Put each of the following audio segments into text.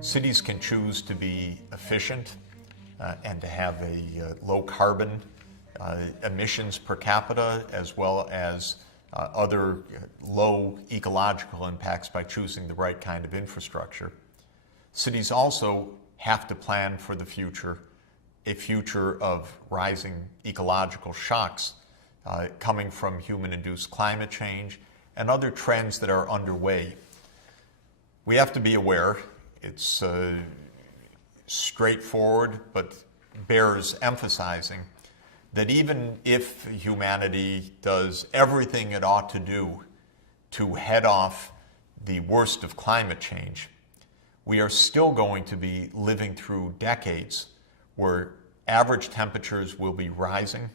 Cities can choose to be efficient and to have a low carbon emissions per capita, as well as other low ecological impacts by choosing the right kind of infrastructure. Cities also have to plan for the future, a future of rising ecological shocks coming from human-induced climate change and other trends that are underway. We have to be aware. It's straightforward, but bears emphasizing that even if humanity does everything it ought to do to head off the worst of climate change, we are still going to be living through decades where average temperatures will be rising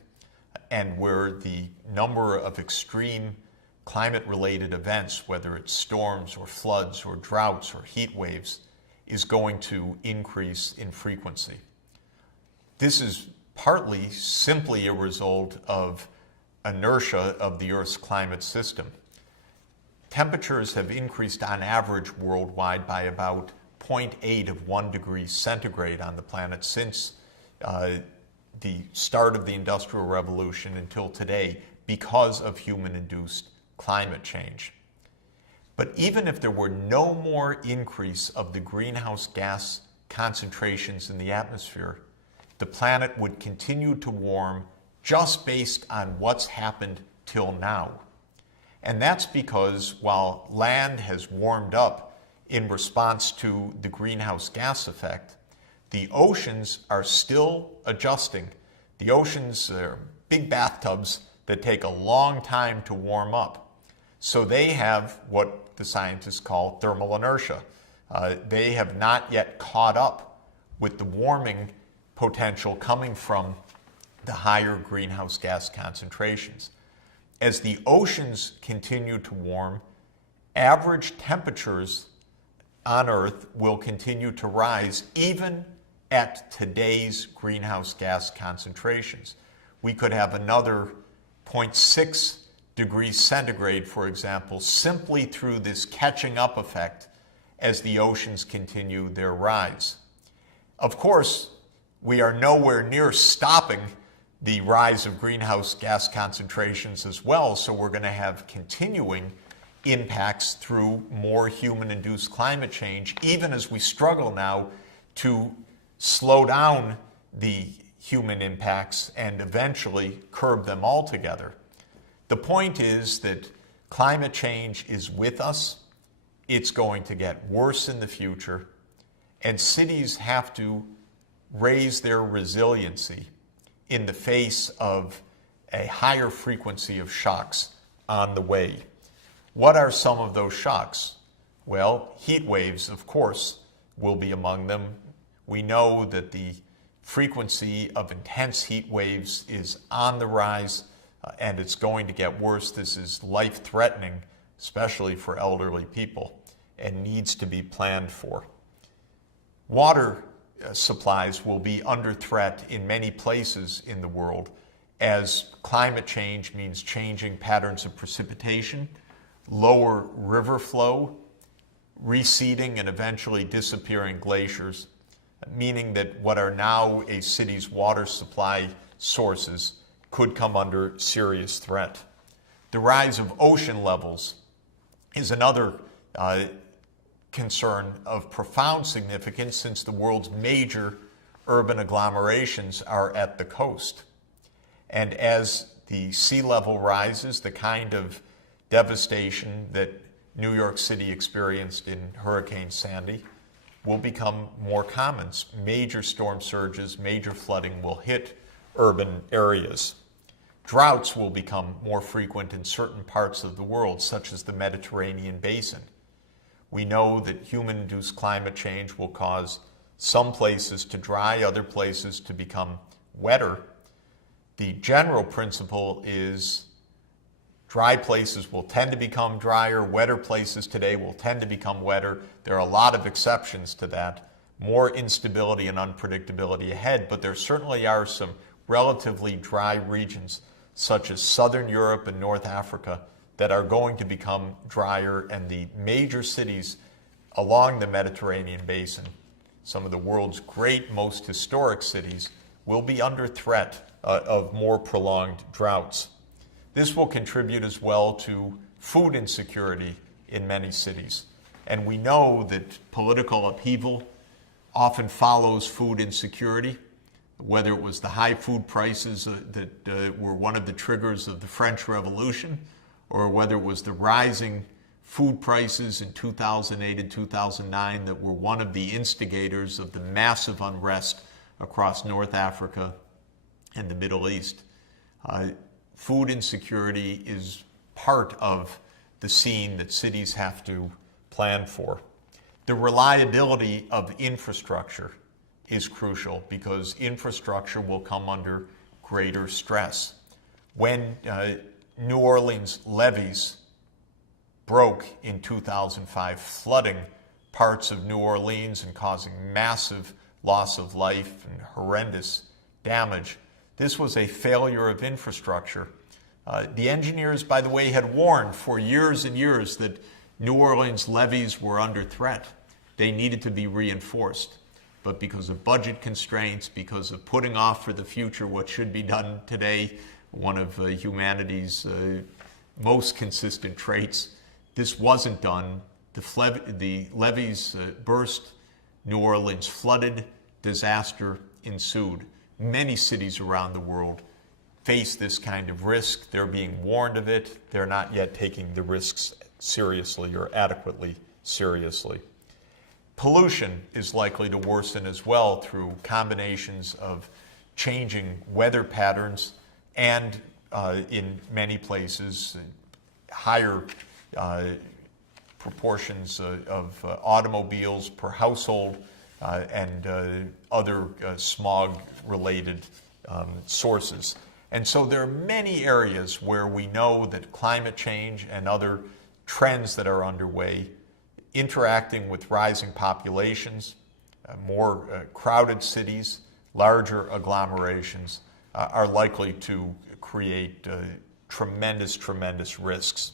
and where the number of extreme climate-related events, whether it's storms or floods or droughts or heat waves, is going to increase in frequency. This is partly simply a result of inertia of the Earth's climate system. Temperatures have increased on average worldwide by about 0.8 of 1 degree centigrade on the planet since the start of the Industrial Revolution until today because of human-induced climate change. But even if there were no more increase of the greenhouse gas concentrations in the atmosphere, the planet would continue to warm just based on what's happened till now. And that's because while land has warmed up in response to the greenhouse gas effect, the oceans are still adjusting. The oceans are big bathtubs that take a long time to warm up. So they have what the scientists call thermal inertia. They have not yet caught up with the warming potential coming from the higher greenhouse gas concentrations. As the oceans continue to warm, average temperatures on Earth will continue to rise even at today's greenhouse gas concentrations. We could have another 0.6 degrees centigrade, for example, simply through this catching up effect as the oceans continue their rise. Of course, we are nowhere near stopping the rise of greenhouse gas concentrations as well, so we're going to have continuing impacts through more human-induced climate change, even as we struggle now to slow down the human impacts and eventually curb them altogether. The point is that climate change is with us. It's going to get worse in the future, and cities have to raise their resiliency in the face of a higher frequency of shocks on the way. What are some of those shocks? Well, heat waves, of course, will be among them. We know that the frequency of intense heat waves is on the rise, and it's going to get worse. This is life-threatening, especially for elderly people, and needs to be planned for. Water supplies will be under threat in many places in the world as climate change means changing patterns of precipitation, lower river flow, receding and eventually disappearing glaciers, meaning that what are now a city's water supply sources could come under serious threat. The rise of ocean levels is another concern of profound significance since the world's major urban agglomerations are at the coast. And as the sea level rises, the kind of devastation that New York City experienced in Hurricane Sandy will become more common. Major storm surges, major flooding will hit urban areas. Droughts will become more frequent in certain parts of the world, such as the Mediterranean basin. We know that human-induced climate change will cause some places to dry, other places to become wetter. The general principle is dry places will tend to become drier, wetter places today will tend to become wetter. There are a lot of exceptions to that, more instability and unpredictability ahead, but there certainly are some relatively dry regions, such as Southern Europe and North Africa, that are going to become drier, and the major cities along the Mediterranean basin, some of the world's great, most historic cities, will be under threat of more prolonged droughts. This will contribute as well to food insecurity in many cities. And we know that political upheaval often follows food insecurity, whether it was the high food prices that were one of the triggers of the French Revolution, or whether it was the rising food prices in 2008 and 2009 that were one of the instigators of the massive unrest across North Africa and the Middle East. Food insecurity is part of the scene that cities have to plan for. The reliability of infrastructure is crucial because infrastructure will come under greater stress. When New Orleans levees broke in 2005, flooding parts of New Orleans and causing massive loss of life and horrendous damage, this was a failure of infrastructure. The engineers, by the way, had warned for years and years that New Orleans levees were under threat. They needed to be reinforced. But because of budget constraints, because of putting off for the future what should be done today, one of humanity's most consistent traits, this wasn't done. The levees burst, New Orleans flooded, disaster ensued. Many cities around the world face this kind of risk. They're being warned of it. They're not yet taking the risks seriously or adequately seriously. Pollution is likely to worsen as well through combinations of changing weather patterns and, in many places, higher proportions of automobiles per household and other smog-related sources. And so there are many areas where we know that climate change and other trends that are underway, interacting with rising populations, more crowded cities, larger agglomerations, are likely to create tremendous risks.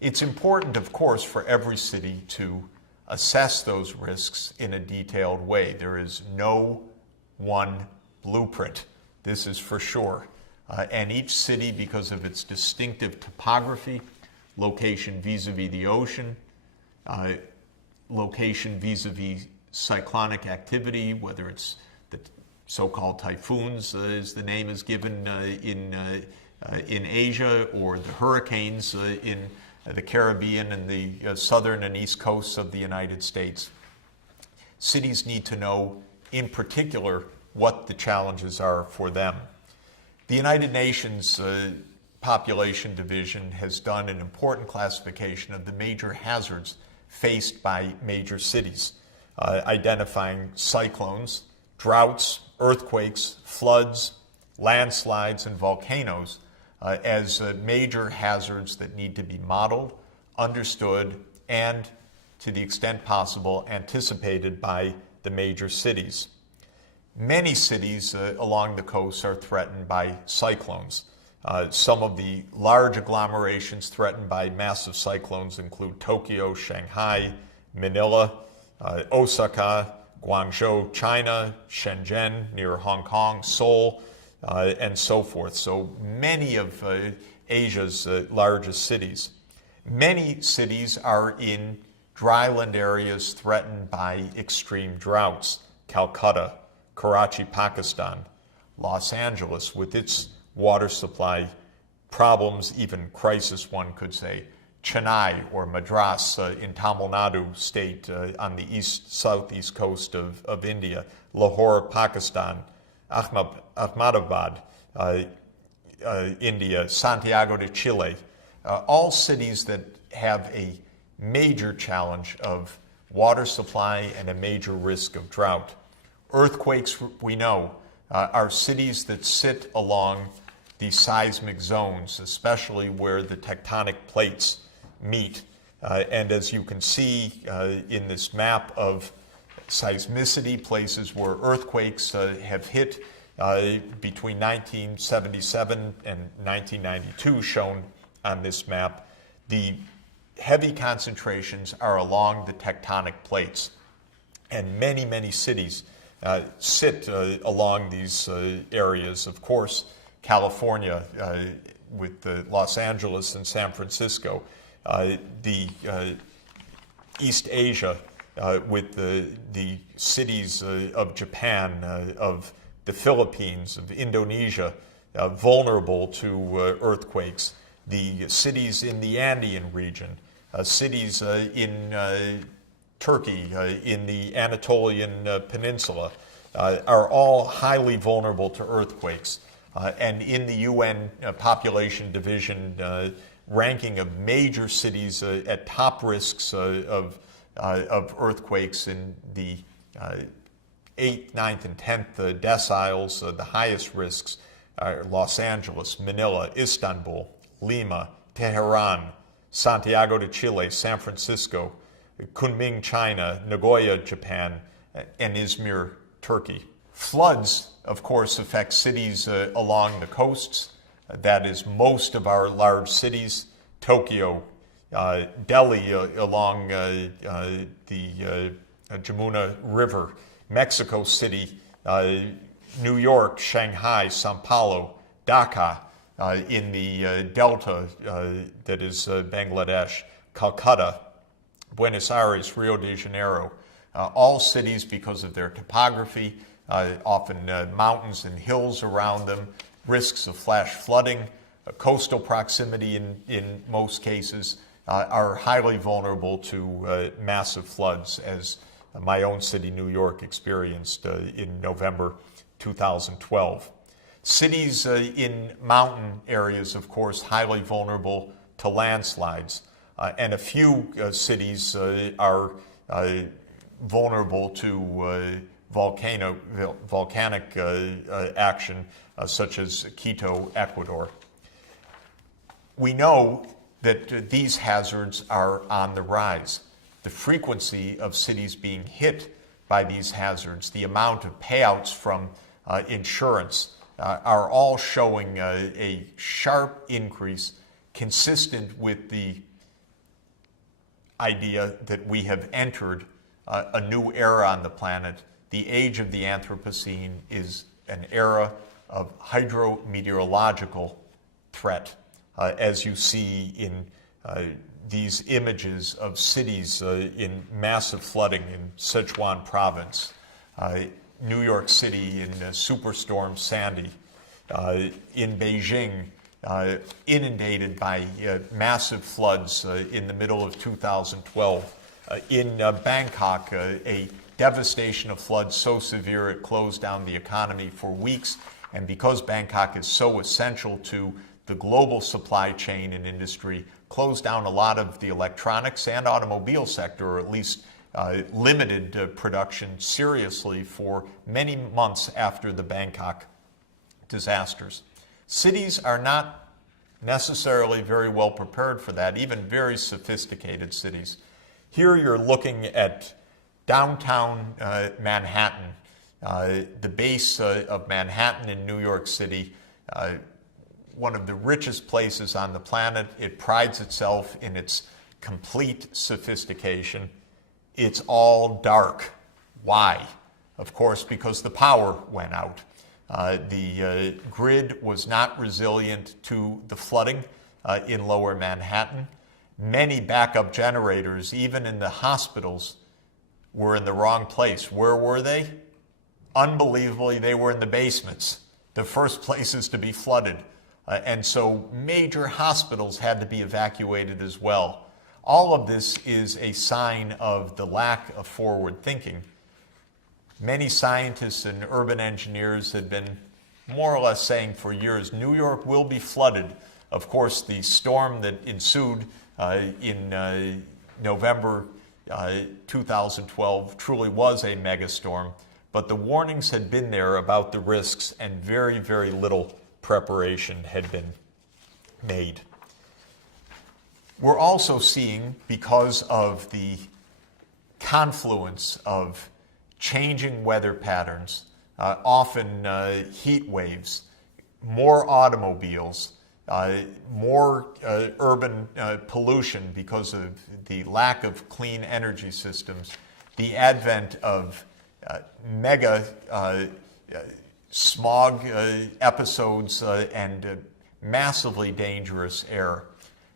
It's important, of course, for every city to assess those risks in a detailed way. There is no one blueprint, this is for sure. And each city, because of its distinctive topography, location vis-a-vis the ocean, location vis-a-vis cyclonic activity, whether it's the so-called typhoons, as the name is given in Asia, or the hurricanes in the Caribbean and the southern and east coasts of the United States. Cities need to know, in particular, what the challenges are for them. The United Nations Population Division has done an important classification of the major hazards faced by major cities, identifying cyclones, droughts, earthquakes, floods, landslides, and volcanoes as major hazards that need to be modeled, understood, and, to the extent possible, anticipated by the major cities. Many cities along the coast are threatened by cyclones. Some of the large agglomerations threatened by massive cyclones include Tokyo, Shanghai, Manila, Osaka, Guangzhou, China, Shenzhen, near Hong Kong, Seoul, and so forth. So many of Asia's largest cities. Many cities are in dryland areas threatened by extreme droughts. Calcutta, Karachi, Pakistan, Los Angeles, with its water supply problems, even crisis, one could say. Chennai or Madras in Tamil Nadu state on the southeast coast of India. Lahore, Pakistan. Ahmedabad, India. Santiago de Chile. All cities that have a major challenge of water supply and a major risk of drought. Earthquakes, we know, are cities that sit along the seismic zones, especially where the tectonic plates meet. And as you can see in this map of seismicity, places where earthquakes have hit between 1977 and 1992, shown on this map, the heavy concentrations are along the tectonic plates. And many, many cities sit along these areas. Of course, California with Los Angeles and San Francisco, the East Asia with the cities of Japan, of the Philippines, of Indonesia, vulnerable to earthquakes, the cities in the Andean region, cities in Turkey, in the Anatolian Peninsula, are all highly vulnerable to earthquakes. And in the UN Population Division ranking of major cities at top risks of earthquakes in the 8th, 9th, and 10th deciles, the highest risks are Los Angeles, Manila, Istanbul, Lima, Tehran, Santiago de Chile, San Francisco, Kunming, China, Nagoya, Japan, and Izmir, Turkey. Floods, of course, affect cities along the coasts. That is most of our large cities. Tokyo, Delhi along the Jamuna River, Mexico City, New York, Shanghai, Sao Paulo, Dhaka in the delta that is Bangladesh, Calcutta, Buenos Aires, Rio de Janeiro, all cities because of their topography, often mountains and hills around them, risks of flash flooding, coastal proximity in most cases, are highly vulnerable to massive floods, as my own city, New York, experienced in November 2012. Cities in mountain areas, of course, highly vulnerable to landslides. And a few cities are vulnerable to volcanic action, such as Quito, Ecuador. We know that these hazards are on the rise. The frequency of cities being hit by these hazards, the amount of payouts from insurance are all showing a sharp increase consistent with the idea that we have entered a new era on the planet. The age of the Anthropocene is an era of hydrometeorological threat, as you see in these images of cities in massive flooding in Sichuan province, New York City in Superstorm Sandy, in Beijing, inundated by massive floods in the middle of 2012. In Bangkok, a devastation of floods so severe it closed down the economy for weeks. And because Bangkok is so essential to the global supply chain and industry, closed down a lot of the electronics and automobile sector, or at least limited production seriously for many months after the Bangkok disasters. Cities are not necessarily very well prepared for that, even very sophisticated cities. Here you're looking at downtown Manhattan, the base of Manhattan in New York City, one of the richest places on the planet. It prides itself in its complete sophistication. It's all dark. Why? Of course, because the power went out. The grid was not resilient to the flooding in lower Manhattan. Many backup generators, even in the hospitals, were in the wrong place. Where were they? Unbelievably, they were in the basements, the first places to be flooded. And so major hospitals had to be evacuated as well. All of this is a sign of the lack of forward thinking. Many scientists and urban engineers had been more or less saying for years, New York will be flooded. Of course, the storm that ensued in November 2012 truly was a megastorm, but the warnings had been there about the risks, and very, very little preparation had been made. We're also seeing, because of the confluence of changing weather patterns, often heat waves, more automobiles, more urban pollution because of the lack of clean energy systems, the advent of mega smog episodes and massively dangerous air.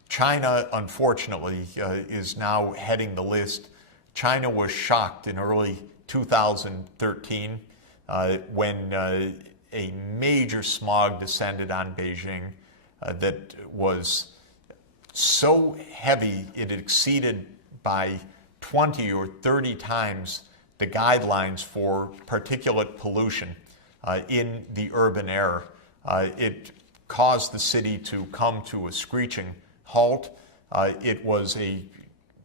China, unfortunately, is now heading the list. China was shocked in early 2013 when a major smog descended on Beijing that was so heavy it exceeded by 20 or 30 times the guidelines for particulate pollution in the urban air. It caused the city to come to a screeching halt. It was a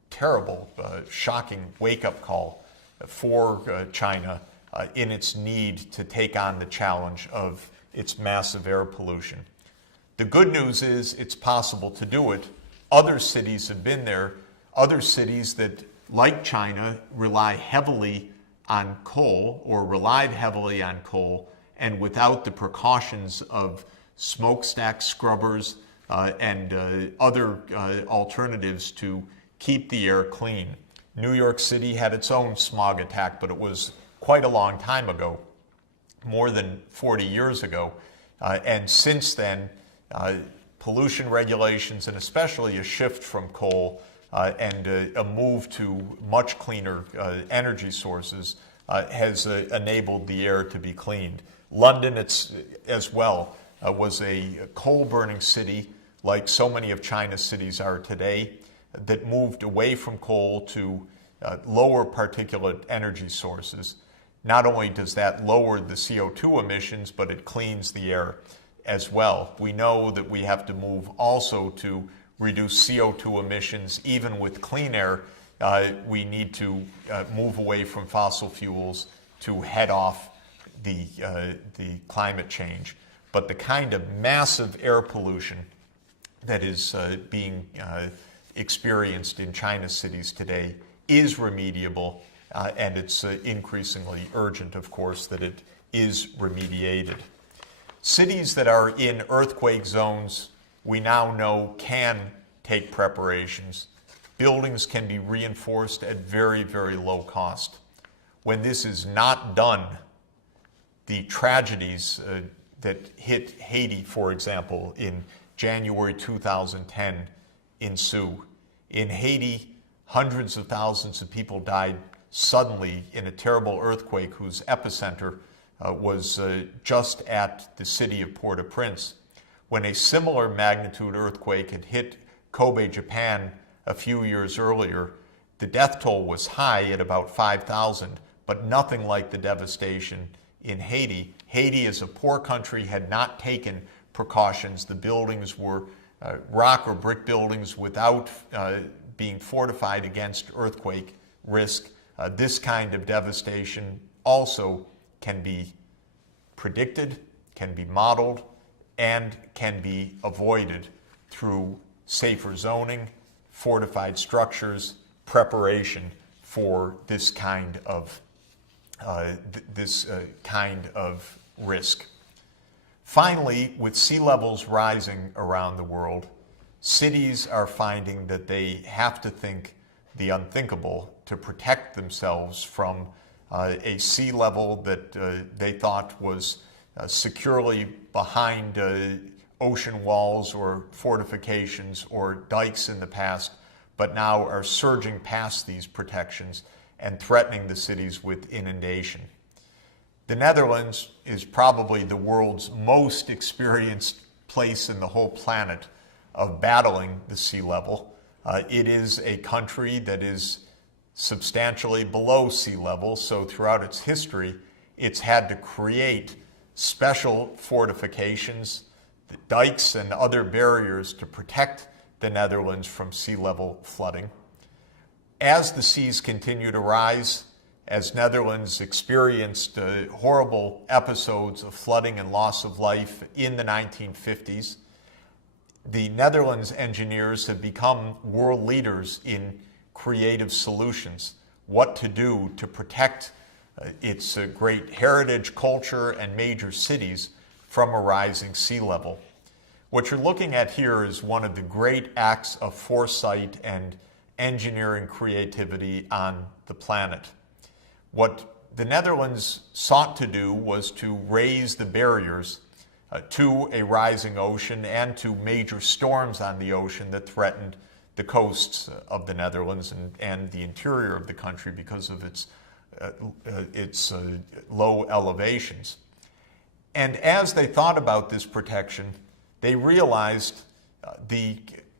terrible, shocking wake-up call for China in its need to take on the challenge of its massive air pollution. The good news is it's possible to do it. Other cities have been there. Other cities that, like China, rely heavily on coal or relied heavily on coal, and without the precautions of smokestack scrubbers and other alternatives to keep the air clean. New York City had its own smog attack, but it was quite a long time ago, more than 40 years ago. And since then, pollution regulations, and especially a shift from coal and a move to much cleaner energy sources has enabled the air to be cleaned. London, as well, was a coal-burning city, like so many of China's cities are today, that moved away from coal to lower particulate energy sources. Not only does that lower the CO2 emissions, but it cleans the air as well. We know that we have to move also to reduce CO2 emissions. Even with clean air, we need to move away from fossil fuels to head off the climate change. But the kind of massive air pollution that is being experienced in China's cities today is remediable, and it's increasingly urgent, of course, that it is remediated. Cities that are in earthquake zones, we now know, can take preparations. Buildings can be reinforced at very, very low cost. When this is not done, the tragedies that hit Haiti, for example, in January 2010 ensue. In Haiti, hundreds of thousands of people died suddenly in a terrible earthquake whose epicenter was just at the city of Port-au-Prince. When a similar magnitude earthquake had hit Kobe, Japan, a few years earlier, the death toll was high at about 5,000, but nothing like the devastation in Haiti. Haiti, as a poor country, had not taken precautions. The buildings were rock or brick buildings without being fortified against earthquake risk. This kind of devastation also can be predicted, can be modeled, and can be avoided through safer zoning, fortified structures, preparation for this kind of risk. Finally, with sea levels rising around the world, cities are finding that they have to think the unthinkable to protect themselves from a sea level that they thought was securely behind ocean walls or fortifications or dikes in the past, but now are surging past these protections and threatening the cities with inundation. The Netherlands is probably the world's most experienced place in the whole planet of battling the sea level. It is a country that is substantially below sea level, so throughout its history, it's had to create special fortifications, dikes and other barriers to protect the Netherlands from sea level flooding. As the seas continue to rise, as Netherlands experienced horrible episodes of flooding and loss of life in the 1950s, the Netherlands engineers have become world leaders in creative solutions, what to do to protect its great heritage, culture, and major cities from a rising sea level. What you're looking at here is one of the great acts of foresight and engineering creativity on the planet. What the Netherlands sought to do was to raise the barriers to a rising ocean and to major storms on the ocean that threatened the coasts of the Netherlands and the interior of the country because of its low elevations. And as they thought about this protection, they realized the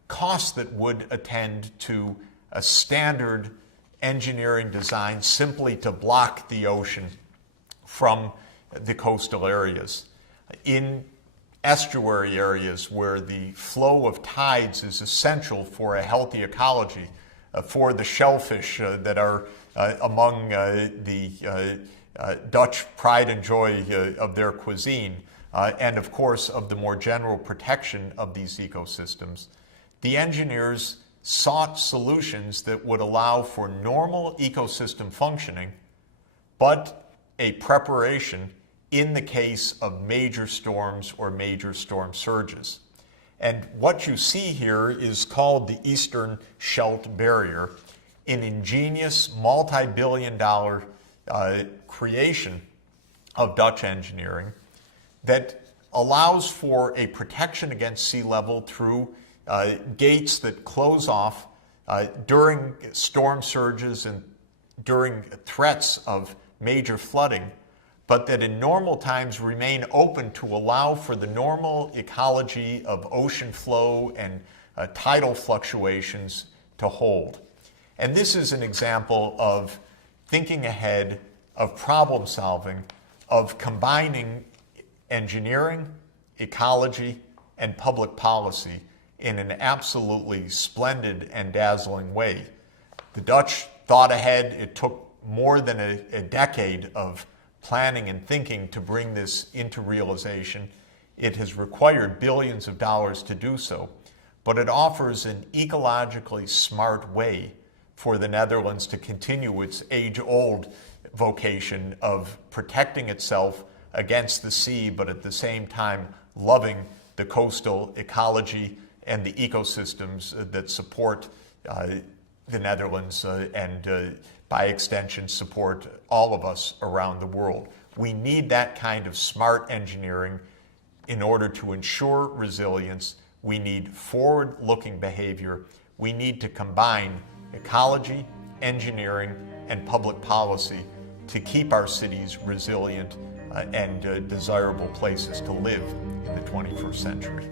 costs that would attend to a standard engineering design simply to block the ocean from the coastal areas. In estuary areas where the flow of tides is essential for a healthy ecology, for the shellfish that are among the Dutch pride and joy of their cuisine, and of course of the more general protection of these ecosystems, the engineers sought solutions that would allow for normal ecosystem functioning, but a preparation in the case of major storms or major storm surges. And what you see here is called the Eastern Scheldt Barrier, an ingenious multi-billion-dollar creation of Dutch engineering that allows for a protection against sea level through gates that close off during storm surges and during threats of major flooding, but that in normal times remain open to allow for the normal ecology of ocean flow and tidal fluctuations to hold. And this is an example of thinking ahead, of problem solving, of combining engineering, ecology, and public policy in an absolutely splendid and dazzling way. The Dutch thought ahead. It took more than a decade of planning and thinking to bring this into realization. It has required billions of dollars to do so, but it offers an ecologically smart way for the Netherlands to continue its age-old vocation of protecting itself against the sea, but at the same time loving the coastal ecology and the ecosystems that support the Netherlands and by extension support all of us around the world. We need that kind of smart engineering in order to ensure resilience. We need forward-looking behavior. We need to combine ecology, engineering, and public policy to keep our cities resilient and desirable places to live in the 21st century.